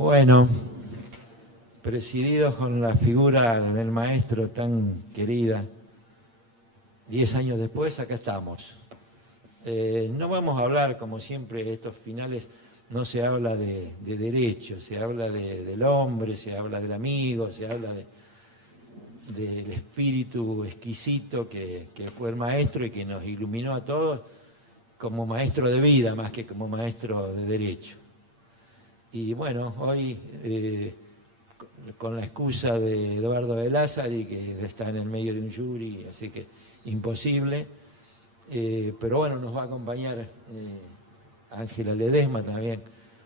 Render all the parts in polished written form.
Bueno, presididos con la figura del maestro tan querida, 10 años después, acá estamos. No vamos a hablar, como siempre, estos finales, no se habla de derecho, se habla del hombre, se habla del amigo, se habla del espíritu exquisito que fue el maestro y que nos iluminó a todos como maestro de vida más que como maestro de derecho. Y bueno, hoy, con la excusa de Eduardo de Lázari, que está en el medio de un jury, así que imposible, pero bueno, nos va a acompañar Ángela Ledesma también,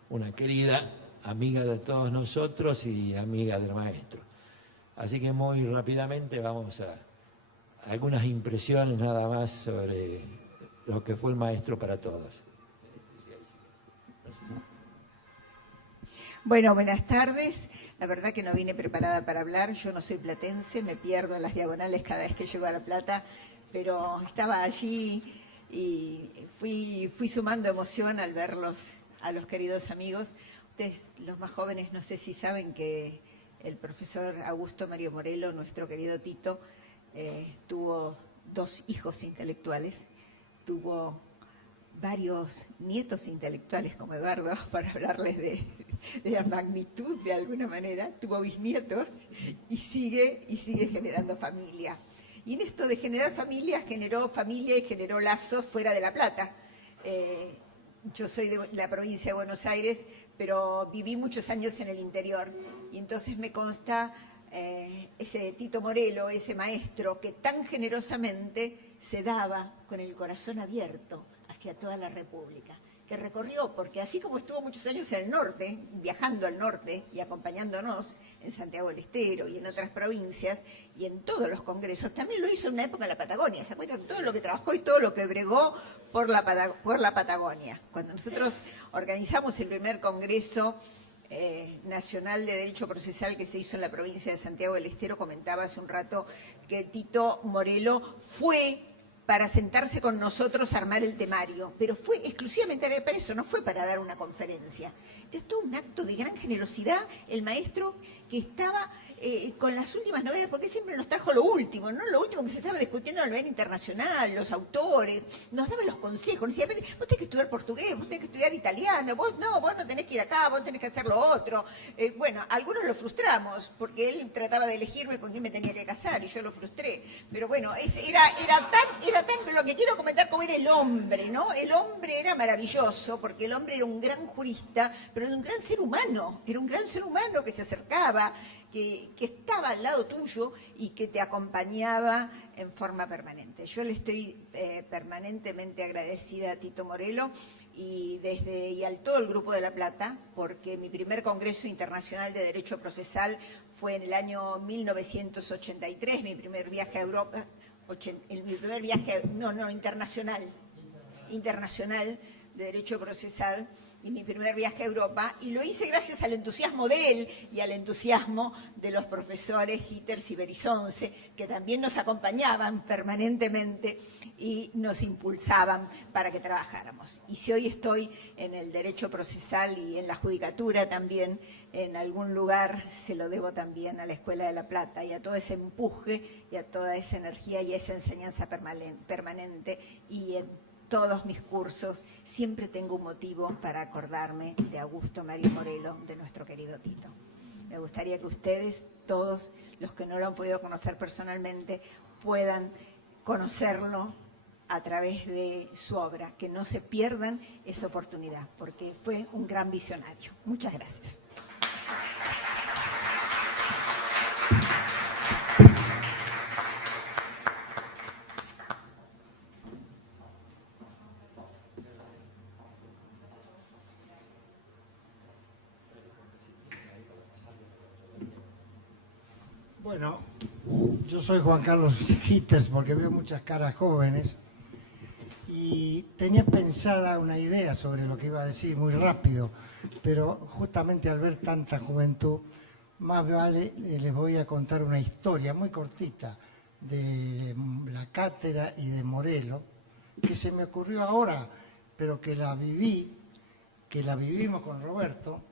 una querida amiga de todos nosotros y amiga del maestro. Así que muy rápidamente vamos a algunas impresiones nada más sobre lo que fue el maestro para todos. Bueno, buenas tardes. La verdad que no vine preparada para hablar. Yo no soy platense, me pierdo en las diagonales cada vez que llego a La Plata, pero estaba allí y fui sumando emoción al verlos, a los queridos amigos. Ustedes, los más jóvenes, no sé si saben que el profesor Augusto Mario Morelo, nuestro querido Tito, tuvo 2 hijos intelectuales, tuvo varios nietos intelectuales como Eduardo, para hablarles de la magnitud de alguna manera, tuvo bisnietos y sigue generando familia. Y en esto de generar familia, generó familia y generó lazos fuera de La Plata. Yo soy de la provincia de Buenos Aires, pero viví muchos años en el interior. Y entonces me consta ese Tito Morelo, ese maestro que tan generosamente se daba con el corazón abierto hacia toda la República, que recorrió, porque así como estuvo muchos años en el norte, viajando al norte y acompañándonos en Santiago del Estero y en otras provincias y en todos los congresos, también lo hizo en una época en la Patagonia. ¿Se acuerdan? Todo lo que trabajó y todo lo que bregó por la Patagonia. Cuando nosotros organizamos el primer congreso nacional de Derecho Procesal que se hizo en la provincia de Santiago del Estero, comentaba hace un rato que Tito Morelo fue para sentarse con nosotros a armar el temario, pero fue exclusivamente para eso, no fue para dar una conferencia. Entonces, todo un acto de gran generosidad, el maestro que estaba con las últimas novedades, porque siempre nos trajo lo último, ¿no? Lo último que se estaba discutiendo a nivel internacional, los autores, nos daban los consejos, nos decía, vos tenés que estudiar portugués, vos tenés que estudiar italiano, vos no tenés que ir acá, vos tenés que hacer lo otro. Bueno, algunos lo frustramos, porque él trataba de elegirme con quién me tenía que casar, y yo lo frustré. Pero bueno, era tan, pero lo que quiero comentar como era el hombre, ¿no? El hombre era maravilloso, porque el hombre era un gran jurista, pero era un gran ser humano, que se acercaba, que estaba al lado tuyo y que te acompañaba en forma permanente. Yo le estoy permanentemente agradecida a Tito Morelo y a todo el Grupo de La Plata, porque mi primer Congreso Internacional de Derecho Procesal fue en el año 1983, mi primer viaje a Europa, internacional de Derecho Procesal, y mi primer viaje a Europa, y lo hice gracias al entusiasmo de él y al entusiasmo de los profesores Hitters y Berizonce, que también nos acompañaban permanentemente y nos impulsaban para que trabajáramos. Y si hoy estoy en el derecho procesal y en la judicatura también, en algún lugar se lo debo también a la Escuela de La Plata y a todo ese empuje y a toda esa energía y esa enseñanza permanente, y en todos mis cursos siempre tengo un motivo para acordarme de Augusto Mario Morelo, de nuestro querido Tito. Me gustaría que ustedes, todos los que no lo han podido conocer personalmente, puedan conocerlo a través de su obra, que no se pierdan esa oportunidad, porque fue un gran visionario. Muchas gracias. Bueno, yo soy Juan Carlos Hitters porque veo muchas caras jóvenes y tenía pensada una idea sobre lo que iba a decir muy rápido, pero justamente al ver tanta juventud, más vale les voy a contar una historia muy cortita de la cátedra y de Morelo, que se me ocurrió ahora, pero que la vivimos con Roberto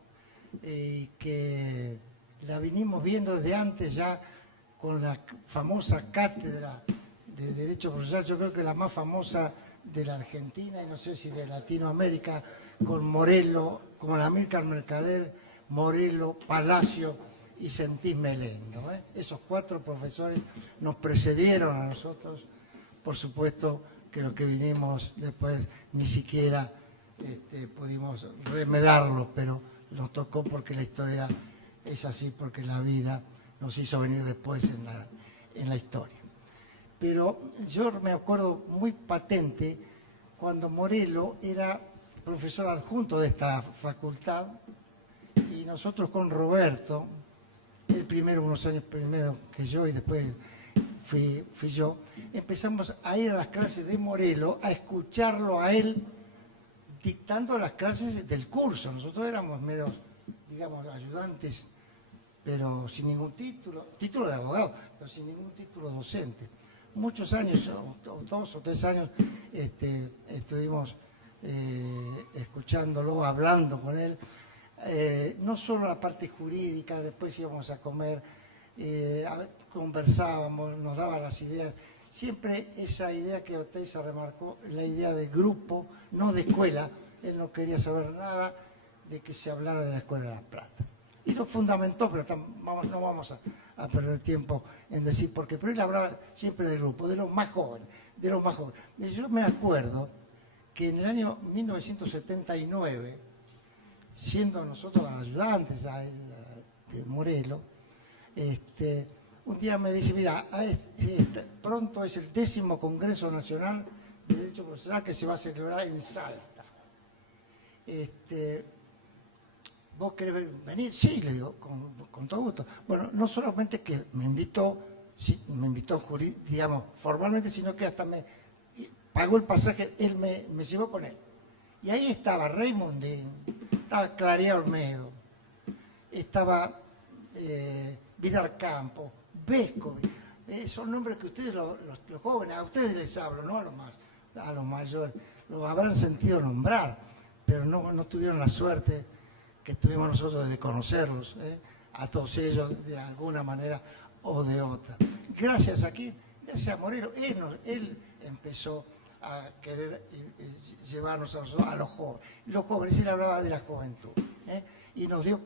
que la vinimos viendo desde antes ya con la famosa cátedra de Derecho Procesal, yo creo que la más famosa de la Argentina y no sé si de Latinoamérica, con Morelo, como la Amílcar Mercader, Morelo, Palacio y Sentís Melendo. Esos 4 profesores nos precedieron a nosotros, por supuesto que los que vinimos después ni siquiera pudimos remedarlo, pero nos tocó porque la historia es así, porque la vida nos hizo venir después en la historia. Pero yo me acuerdo muy patente cuando Morelo era profesor adjunto de esta facultad y nosotros con Roberto, el primero, unos años primero que yo y después fui yo, empezamos a ir a las clases de Morelo, a escucharlo a él dictando las clases del curso. Nosotros éramos meros, digamos, ayudantes, pero sin ningún título de abogado, pero sin ningún título docente. Muchos años, 2 o 3 años, estuvimos escuchándolo, hablando con él, no solo la parte jurídica, después íbamos a comer, conversábamos, nos daba las ideas, siempre esa idea que Oteiza remarcó, la idea de grupo, no de escuela. Él no quería saber nada de que se hablara de la Escuela de La Plata. Y lo fundamentó, pero no vamos a perder tiempo en decir por qué. Pero él hablaba siempre del grupo, de los más jóvenes, de los más jóvenes. Y yo me acuerdo que en el año 1979, siendo nosotros ayudantes de Morelo, un día me dice, mira, pronto es el 10º Congreso Nacional de Derecho Procesal que se va a celebrar en Salta. ¿Vos querés venir? Sí, le digo, con todo gusto. Bueno, no solamente que me invitó, digamos, formalmente, sino que hasta me pagó el pasaje, él me llevó con él. Y ahí estaba Raymondín, estaba Clarea Olmedo, estaba Vidal Campo, Vescovi. Son nombres que ustedes, los jóvenes, a ustedes les hablo, no a los mayores, lo habrán sentido nombrar, pero no tuvieron la suerte que tuvimos nosotros de conocerlos, a todos ellos de alguna manera o de otra. Gracias a Morelo, él empezó a querer llevarnos a los jóvenes. Los jóvenes, él hablaba de la juventud, y nos dio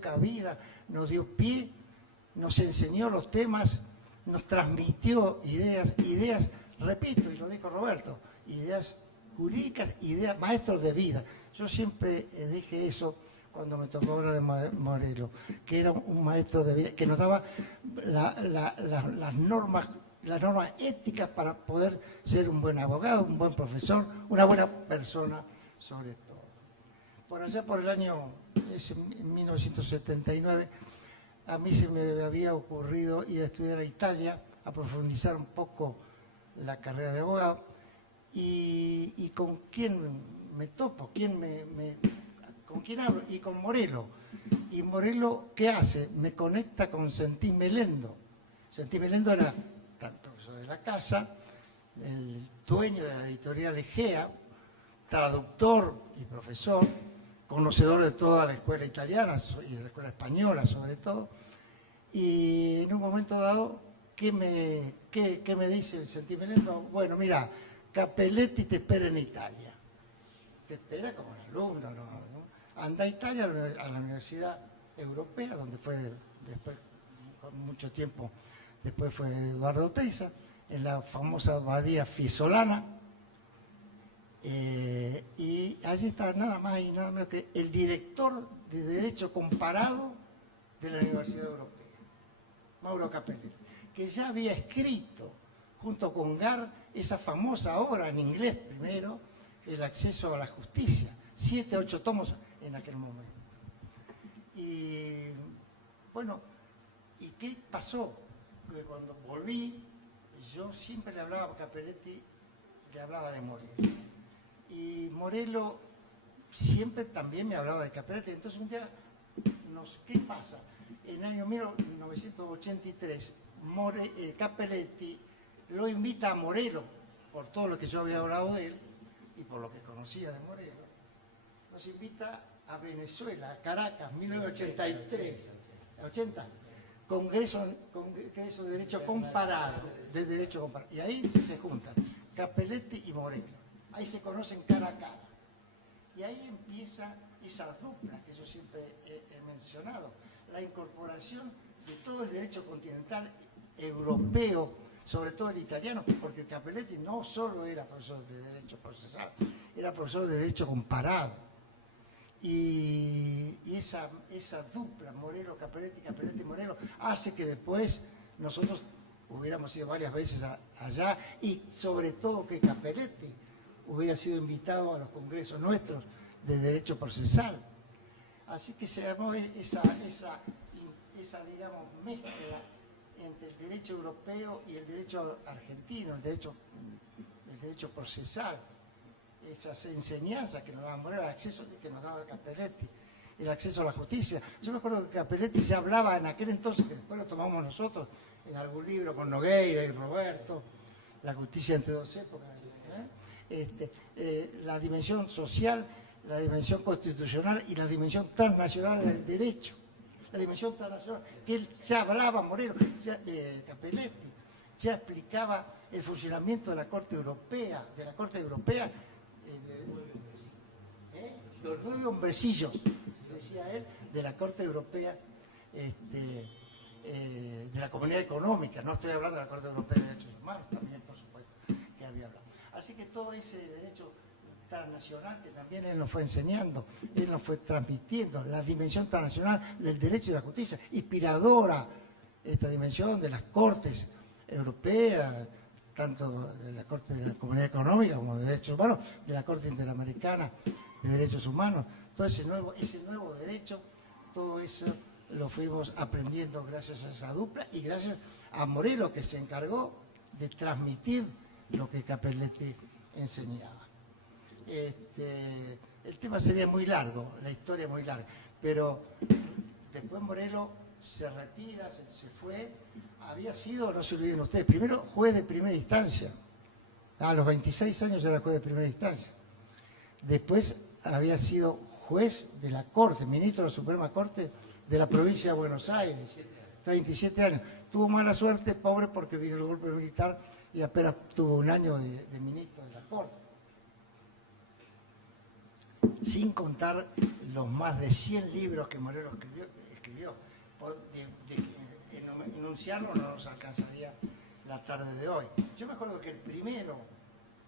cabida, nos dio pie, nos enseñó los temas, nos transmitió ideas, repito, y lo dijo Roberto, ideas jurídicas, ideas, maestros de vida. Yo siempre dije eso cuando me tocó hablar de Morelo, que era un maestro de vida, que nos daba las normas éticas para poder ser un buen abogado, un buen profesor, una buena persona sobre todo. Por allá por el año 1979, a mí se me había ocurrido ir a estudiar a Italia, a profundizar un poco la carrera de abogado, y con quién me topo, con quién hablo, y con Morelo. Y Morelo, ¿qué hace? Me conecta con Sentís Melendo. Sentís Melendo era tanto profesor de la casa, el dueño de la editorial Egea, traductor y profesor, conocedor de toda la escuela italiana y de la escuela española sobre todo. Y en un momento dado, ¿qué me dice Sentís Melendo? Bueno, mira, Capelletti te espera en Italia. Te espera como un alumno, ¿no? Anda a Italia, a la Universidad Europea, donde fue después, por mucho tiempo, después fue Eduardo Oteiza, en la famosa abadía Fiesolana, y allí está nada más y nada menos que el director de Derecho Comparado de la Universidad Europea, Mauro Capelletti, que ya había escrito, junto con Gar, esa famosa obra en inglés primero, El acceso a la justicia, 7, 8 tomos en aquel momento. Y bueno, ¿y qué pasó? Que cuando volví, yo siempre le hablaba a Capelletti, le hablaba de Morelo. Y Morelo siempre también me hablaba de Capelletti. Entonces un día, ¿qué pasa? En el año 1983, Capelletti lo invita a Morelo, por todo lo que yo había hablado de él y por lo que conocía de Morelo, ¿no es nos invita a Venezuela, a Caracas, 1983, 80, Congreso de Derecho Comparado, y ahí se juntan Cappelletti y Morelo, ahí se conocen cara a cara, y ahí empieza esa dupla que yo siempre he mencionado, la incorporación de todo el derecho continental europeo, sobre todo el italiano, porque Cappelletti no solo era profesor de derecho procesal, era profesor de derecho comparado. Y esa dupla, Morelo, Cappelletti, Cappelletti, Morelo, hace que después nosotros hubiéramos ido varias veces allá y sobre todo que Cappelletti hubiera sido invitado a los congresos nuestros de derecho procesal. Así que se armó esa digamos, mezcla entre el derecho europeo y el derecho argentino, el derecho procesal. Esas enseñanzas que nos daban Morelo, el acceso que nos daba Cappelletti, el acceso a la justicia. Yo me acuerdo que Cappelletti se hablaba en aquel entonces, que después lo tomamos nosotros en algún libro con Nogueira y Roberto, La justicia entre dos épocas, la dimensión social, la dimensión constitucional y la dimensión transnacional del derecho. La dimensión transnacional, que él ya hablaba, Morelo, Cappelletti, ya explicaba el funcionamiento de la Corte Europea, los 9 hombrecillos, decía él, de la Corte Europea, de la Comunidad Económica. No estoy hablando de la Corte Europea de Derechos Humanos, también, por supuesto, que había hablado. Así que todo ese derecho transnacional que también él nos fue enseñando, él nos fue transmitiendo, la dimensión transnacional del derecho y la justicia, inspiradora esta dimensión de las Cortes Europeas, tanto de la Corte de la Comunidad Económica como de Derechos Humanos, de la Corte Interamericana de Derechos Humanos, todo ese nuevo derecho, todo eso lo fuimos aprendiendo gracias a esa dupla y gracias a Morelo, que se encargó de transmitir lo que Cappelletti enseñaba. El tema sería muy largo, la historia muy larga, pero después Morelo se retira, se fue, había sido, no se olviden ustedes, primero juez de primera instancia, a los 26 años era juez de primera instancia, después había sido juez de la Corte, ministro de la Suprema Corte de la provincia de Buenos Aires, 37 años. Tuvo mala suerte, pobre, porque vino el golpe militar y apenas tuvo un año de ministro de la Corte. Sin contar los más de 100 libros que Morelo escribió. Enunciarlo no nos alcanzaría la tarde de hoy. Yo me acuerdo que el primero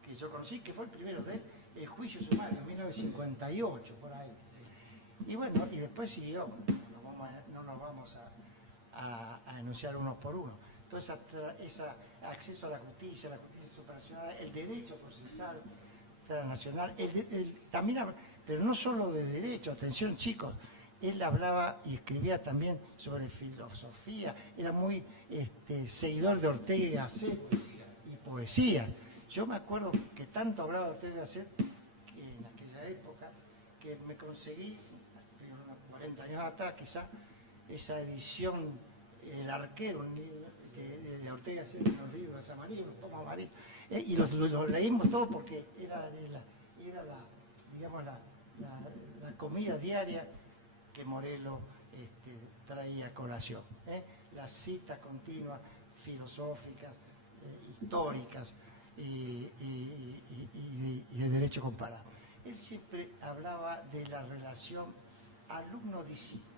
que yo conocí, que fue el primero de él, el juicio sumario, en 1958, por ahí. Y bueno, y después siguió, no nos vamos a enunciar uno por uno. Entonces, ese acceso a la justicia supranacional, el derecho procesal transnacional, también, pero no solo de derecho, atención chicos, él hablaba y escribía también sobre filosofía, era muy seguidor de Ortega y Gasset y poesía. Yo me acuerdo que tanto hablaba de Ortega y Gasset que en aquella época, que me conseguí, unos 40 años atrás quizá, esa edición, El Arquero, de Ortega y Gasset, los libros de Samarí, los tomos amarillos, y los leímos todos porque era la comida diaria que Morelo traía a colación. Las citas continuas, filosóficas, históricas y de derecho comparado. Él siempre hablaba de la relación alumno-discípulo.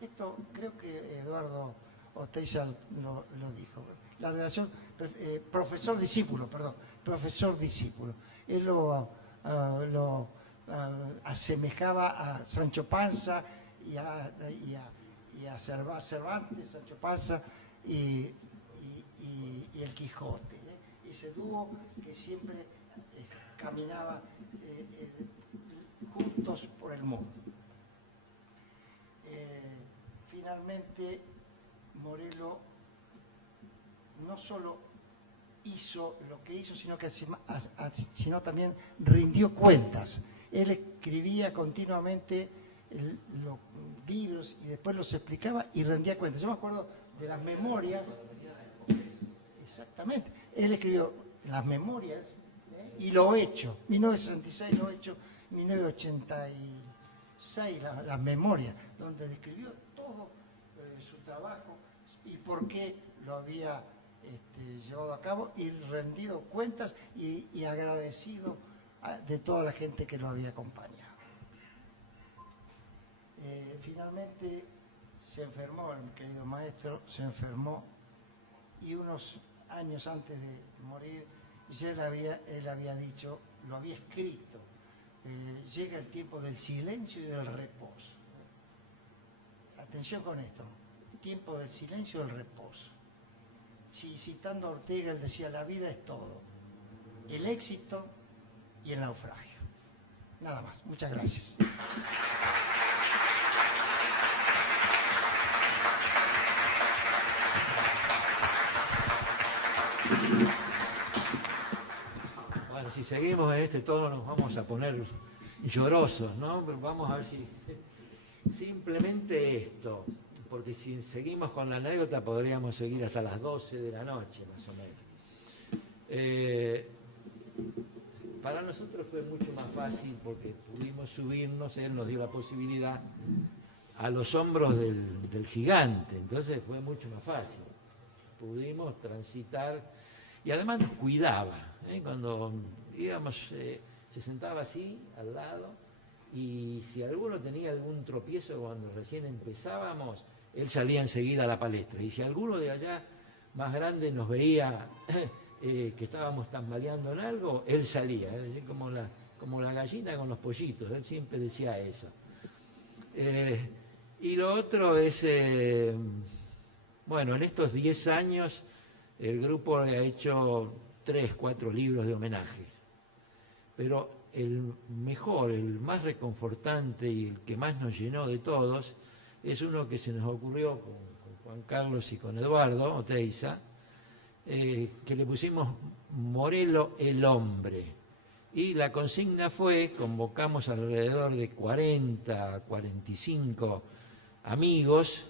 Esto creo que Eduardo Oteiza lo dijo. La relación profesor-discípulo. Él lo asemejaba a Sancho Panza y a Cervantes, Sancho Panza y el Quijote. Ese dúo que siempre caminaba juntos por el mundo. Finalmente, Morelo no solo hizo lo que hizo, sino también rindió cuentas. Él escribía continuamente los libros y después los explicaba y rendía cuentas. Yo me acuerdo de las memorias, exactamente, él escribió las memorias y Lo Hecho, 1966, Lo Hecho, 1986, 6, las memorias, donde describió todo su trabajo y por qué lo había llevado a cabo y rendido cuentas y agradecido de toda la gente que lo había acompañado. Finalmente se enfermó, el querido maestro se enfermó, y unos años antes de morir ya él había dicho, lo había escrito, llega el tiempo del silencio y del reposo. Atención con esto, tiempo del silencio y del reposo. Sí, citando a Ortega, él decía, la vida es todo, el éxito y el naufragio. Nada más, muchas gracias. Bueno, si seguimos en este tono nos vamos a poner llorosos, ¿no? Pero vamos a ver si... Simplemente esto, porque si seguimos con la anécdota podríamos seguir hasta las 12 de la noche, más o menos. Para nosotros fue mucho más fácil porque pudimos subirnos, él nos dio la posibilidad a los hombros del gigante, entonces fue mucho más fácil. Pudimos transitar y además nos cuidaba, ¿eh? Cuando íbamos, se sentaba así al lado y si alguno tenía algún tropiezo cuando recién empezábamos, él salía enseguida a la palestra, y si alguno de allá más grande nos veía que estábamos tambaleando en algo, él salía, es decir, como la gallina con los pollitos, él siempre decía eso. Y lo otro es, bueno, en estos 10 años el grupo ha hecho 3, 4 libros de homenaje, pero el mejor, el más reconfortante y el que más nos llenó de todos es uno que se nos ocurrió con Juan Carlos y con Eduardo Oteiza, que le pusimos Morelo el hombre. Y la consigna fue, convocamos alrededor de 40, 45 amigos,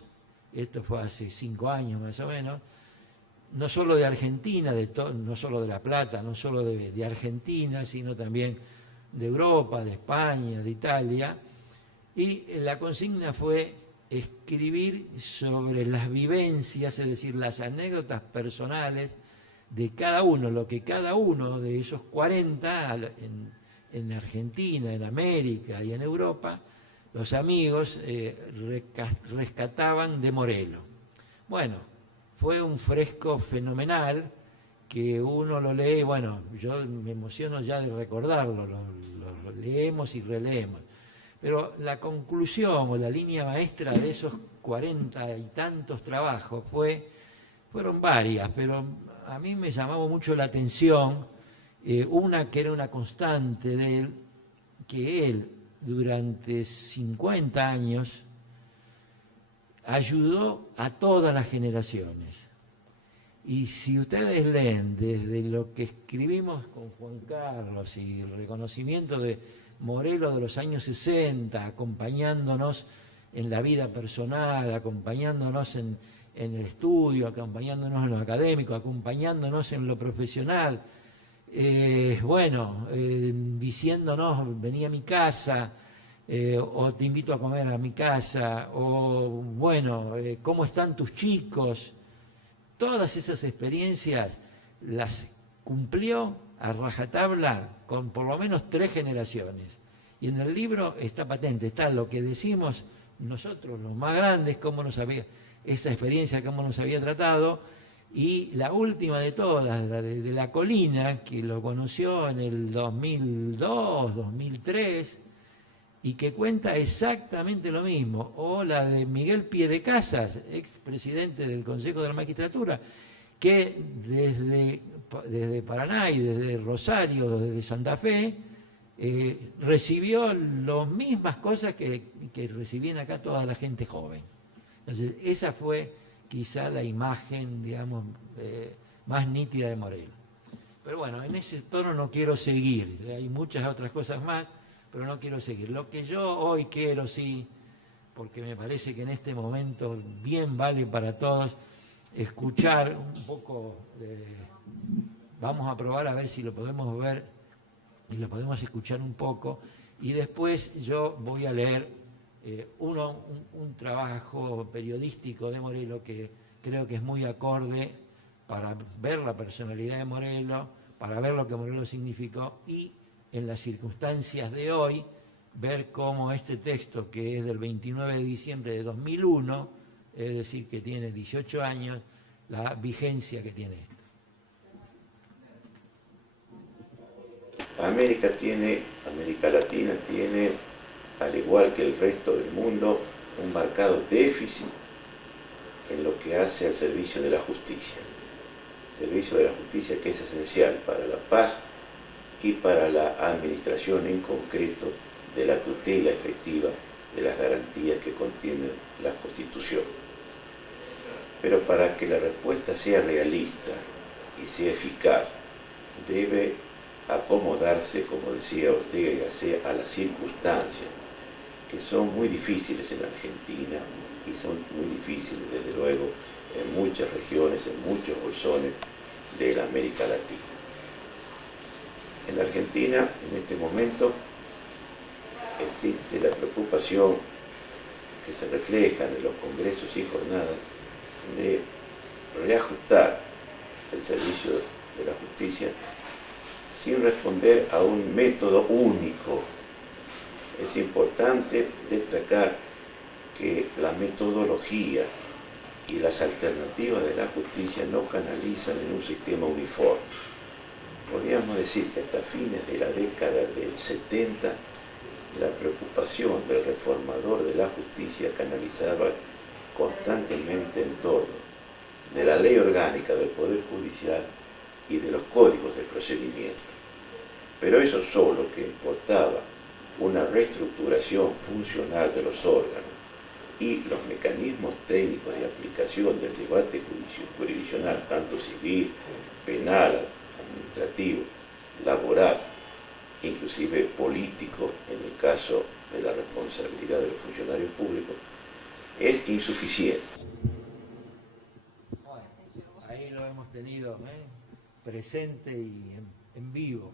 esto fue hace 5 años más o menos, no solo de Argentina, no solo de La Plata, no solo de Argentina, sino también de Europa, de España, de Italia, y la consigna fue escribir sobre las vivencias, es decir, las anécdotas personales de cada uno, lo que cada uno de esos 40 en Argentina, en América y en Europa, los amigos rescataban de Morelo. Bueno, fue un fresco fenomenal que uno lo lee, bueno, yo me emociono ya de recordarlo, lo leemos y releemos. Pero la conclusión o la línea maestra de esos 40 y tantos trabajos fueron varias, pero a mí me llamaba mucho la atención una que era una constante de él, que él durante 50 años ayudó a todas las generaciones. Y si ustedes leen desde lo que escribimos con Juan Carlos y el reconocimiento de Morelo de los años 60, acompañándonos en la vida personal, acompañándonos en el estudio, acompañándonos en lo académico, acompañándonos en lo profesional, diciéndonos, vení a mi casa, o te invito a comer a mi casa, o bueno, ¿cómo están tus chicos? Todas esas experiencias las cumplió a rajatabla con por lo menos 3 generaciones. Y en el libro está patente, está lo que decimos nosotros, los más grandes, esa experiencia, cómo nos había tratado, y la última de todas, la de La Colina, que lo conoció en el 2002, 2003, y que cuenta exactamente lo mismo, o la de Miguel Piedecasas, expresidente del Consejo de la Magistratura, que desde Paraná y desde Rosario, desde Santa Fe, recibió las mismas cosas que recibían acá toda la gente joven. Entonces, esa fue quizá la imagen, digamos, más nítida de Morelo. Pero bueno, en ese tono no quiero seguir, hay muchas otras cosas más, pero no quiero seguir. Lo que yo hoy quiero, sí, porque me parece que en este momento bien vale para todos, escuchar un poco, vamos a probar a ver si lo podemos ver y lo podemos escuchar un poco, y después yo voy a leer un trabajo periodístico de Morelo que creo que es muy acorde para ver la personalidad de Morelo, para ver lo que Morelo significó y en las circunstancias de hoy ver cómo este texto, que es del 29 de diciembre de 2001, es decir, que tiene 18 años, la vigencia que tiene esto. América Latina tiene, al igual que el resto del mundo, un marcado déficit en lo que hace al servicio de la justicia. Servicio de la justicia que es esencial para la paz y para la administración en concreto de la tutela efectiva de las garantías que contiene la Constitución. Pero para que la respuesta sea realista y sea eficaz, debe acomodarse, como decía Ortega y Gasset, a las circunstancias, que son muy difíciles en Argentina y son muy difíciles, desde luego, en muchas regiones, en muchos bolsones de la América Latina. En Argentina, en este momento, existe la preocupación que se refleja en los congresos y jornadas de reajustar el servicio de la justicia sin responder a un método único. Es importante destacar que la metodología y las alternativas de la justicia no canalizan en un sistema uniforme. Podríamos decir que hasta fines de la década del 70, la preocupación del reformador de la justicia canalizaba constantemente en torno de la ley orgánica del Poder Judicial y de los códigos de procedimiento. Pero eso solo, que importaba una reestructuración funcional de los órganos y los mecanismos técnicos de aplicación del debate jurisdiccional, tanto civil, penal, administrativo, laboral, inclusive político, en el caso de la responsabilidad de los funcionarios públicos, es insuficiente. Bueno, ahí lo hemos tenido presente y en vivo.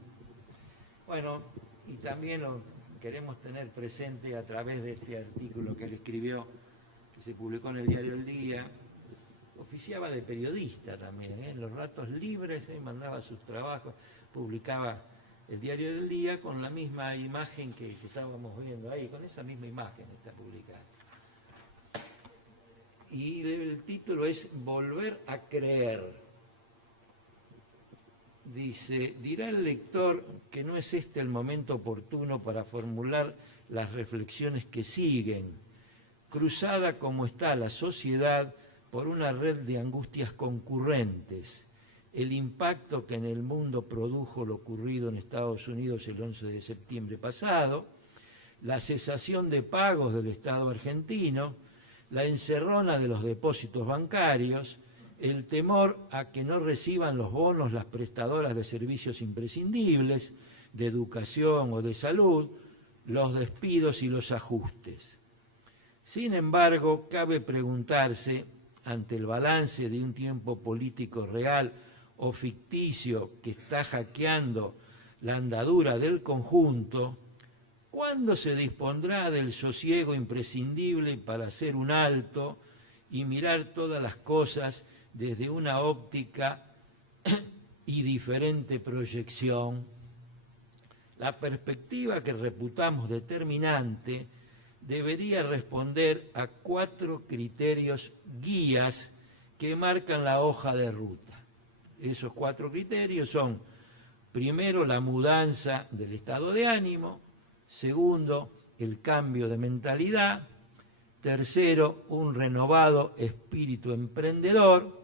Bueno, y también lo queremos tener presente a través de este artículo que él escribió, que se publicó en el diario El Día. Oficiaba de periodista también, en los ratos libres, mandaba sus trabajos, publicaba el diario del Día con la misma imagen que estábamos viendo ahí, con esa misma imagen está publicada. Y el título es Volver a creer. Dice, dirá el lector que no es este el momento oportuno para formular las reflexiones que siguen, cruzada como está la sociedad por una red de angustias concurrentes, el impacto que en el mundo produjo lo ocurrido en Estados Unidos el 11 de septiembre pasado, la cesación de pagos del Estado argentino, la encerrona de los depósitos bancarios, el temor a que no reciban los bonos las prestadoras de servicios imprescindibles, de educación o de salud, los despidos y los ajustes. Sin embargo, cabe preguntarse, ante el balance de un tiempo político real o ficticio que está hackeando la andadura del conjunto, ¿cuándo se dispondrá del sosiego imprescindible para hacer un alto y mirar todas las cosas desde una óptica y diferente proyección? La perspectiva que reputamos determinante debería responder a 4 criterios guías que marcan la hoja de ruta. Esos 4 criterios son, primero, la mudanza del estado de ánimo; segundo, el cambio de mentalidad; tercero, un renovado espíritu emprendedor;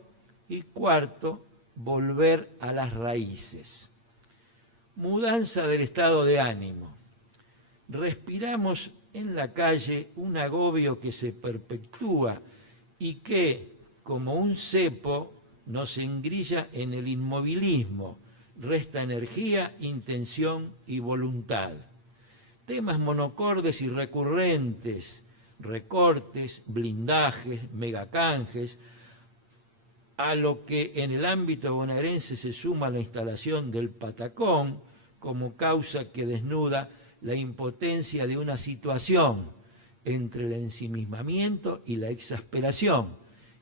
y cuarto, volver a las raíces. Mudanza del estado de ánimo. Respiramos en la calle un agobio que se perpetúa y que, como un cepo, nos engrilla en el inmovilismo, resta energía, intención y voluntad. Temas monocordes y recurrentes, recortes, blindajes, megacanjes, a lo que en el ámbito bonaerense se suma la instalación del patacón como causa que desnuda la impotencia de una situación entre el ensimismamiento y la exasperación,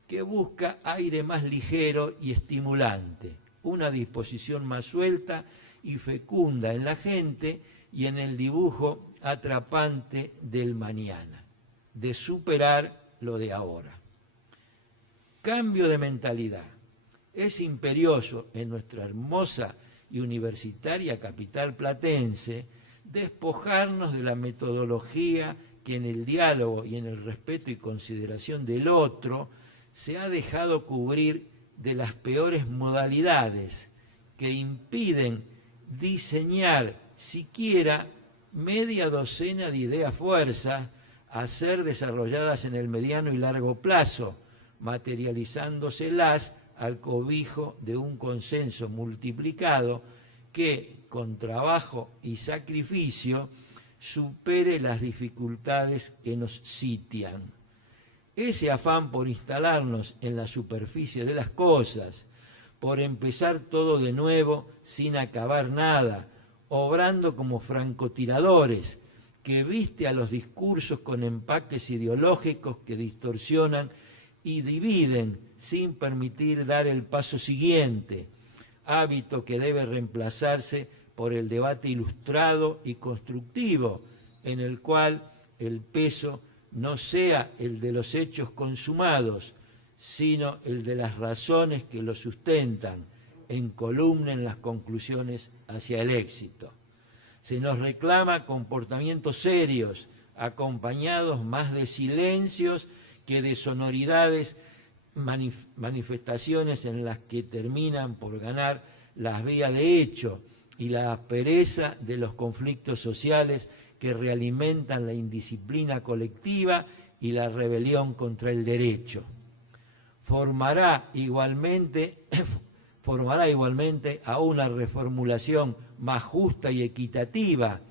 que busca aire más ligero y estimulante, una disposición más suelta y fecunda en la gente y en el dibujo atrapante del mañana, de superar lo de ahora. Cambio de mentalidad. Es imperioso en nuestra hermosa y universitaria capital platense despojarnos de la metodología que en el diálogo y en el respeto y consideración del otro se ha dejado cubrir de las peores modalidades que impiden diseñar siquiera media docena de ideas fuerzas a ser desarrolladas en el mediano y largo plazo, materializándoselas al cobijo de un consenso multiplicado que, con trabajo y sacrificio, supere las dificultades que nos sitian. Ese afán por instalarnos en la superficie de las cosas, por empezar todo de nuevo sin acabar nada, obrando como francotiradores, que viste a los discursos con empaques ideológicos que distorsionan y dividen sin permitir dar el paso siguiente, hábito que debe reemplazarse por el debate ilustrado y constructivo, en el cual el peso no sea el de los hechos consumados, sino el de las razones que los sustentan, encolumnen las conclusiones hacia el éxito. Se nos reclama comportamientos serios, acompañados más de silencios que de sonoridades, manifestaciones en las que terminan por ganar las vías de hecho y la aspereza de los conflictos sociales que realimentan la indisciplina colectiva y la rebelión contra el derecho. Formará igualmente a una reformulación más justa y equitativa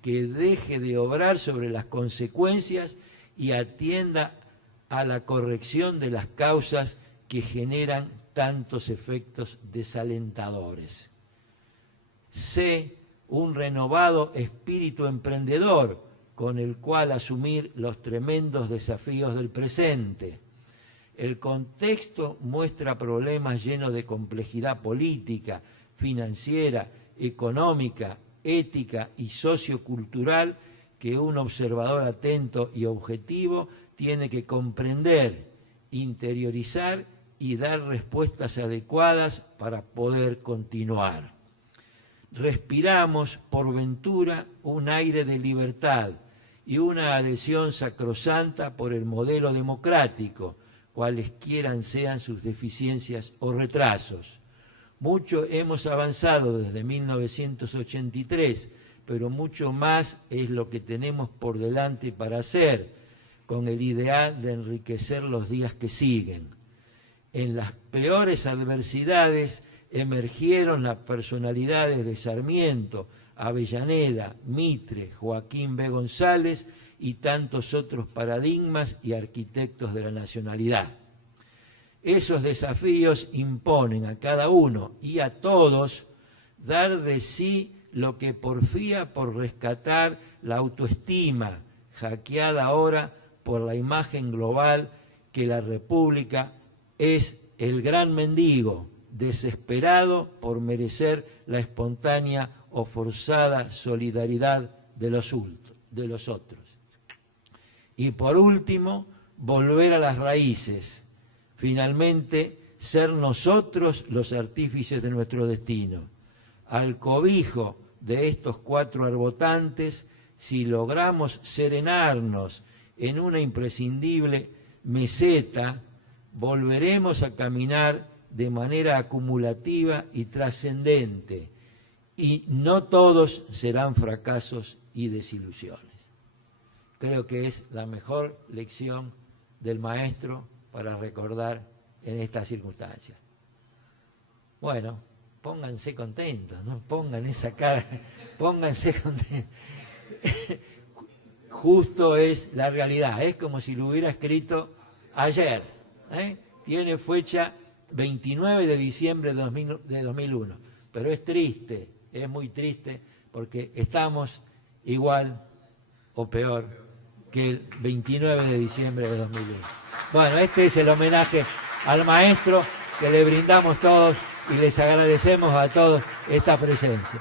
que deje de obrar sobre las consecuencias y atienda a la corrección de las causas que generan tantos efectos desalentadores. C, un renovado espíritu emprendedor con el cual asumir los tremendos desafíos del presente. El contexto muestra problemas llenos de complejidad política, financiera, económica, ética y sociocultural que un observador atento y objetivo tiene que comprender, interiorizar y dar respuestas adecuadas para poder continuar. Respiramos, por ventura, un aire de libertad y una adhesión sacrosanta por el modelo democrático, cualesquiera sean sus deficiencias o retrasos. Mucho hemos avanzado desde 1983, pero mucho más es lo que tenemos por delante para hacer, con el ideal de enriquecer los días que siguen. En las peores adversidades emergieron las personalidades de Sarmiento, Avellaneda, Mitre, Joaquín B. González y tantos otros paradigmas y arquitectos de la nacionalidad. Esos desafíos imponen a cada uno y a todos dar de sí lo que porfía por rescatar la autoestima, hackeada ahora por la imagen global que la República es el gran mendigo, desesperado por merecer la espontánea o forzada solidaridad de los otros. Y por último, volver a las raíces, finalmente ser nosotros los artífices de nuestro destino. Al cobijo de estos cuatro arbotantes, si logramos serenarnos en una imprescindible meseta, volveremos a caminar de manera acumulativa y trascendente, y no todos serán fracasos y desilusiones. Creo que es la mejor lección del maestro para recordar en estas circunstancias. Bueno, pónganse contentos, ¿no? Pongan esa cara, pónganse contentos. Justo es la realidad, es como si lo hubiera escrito ayer, ¿eh? Tiene fecha 29 de diciembre de 2001, pero es triste, es muy triste, porque estamos igual o peor que el 29 de diciembre de 2001. Bueno, este es el homenaje al maestro que le brindamos todos y les agradecemos a todos esta presencia.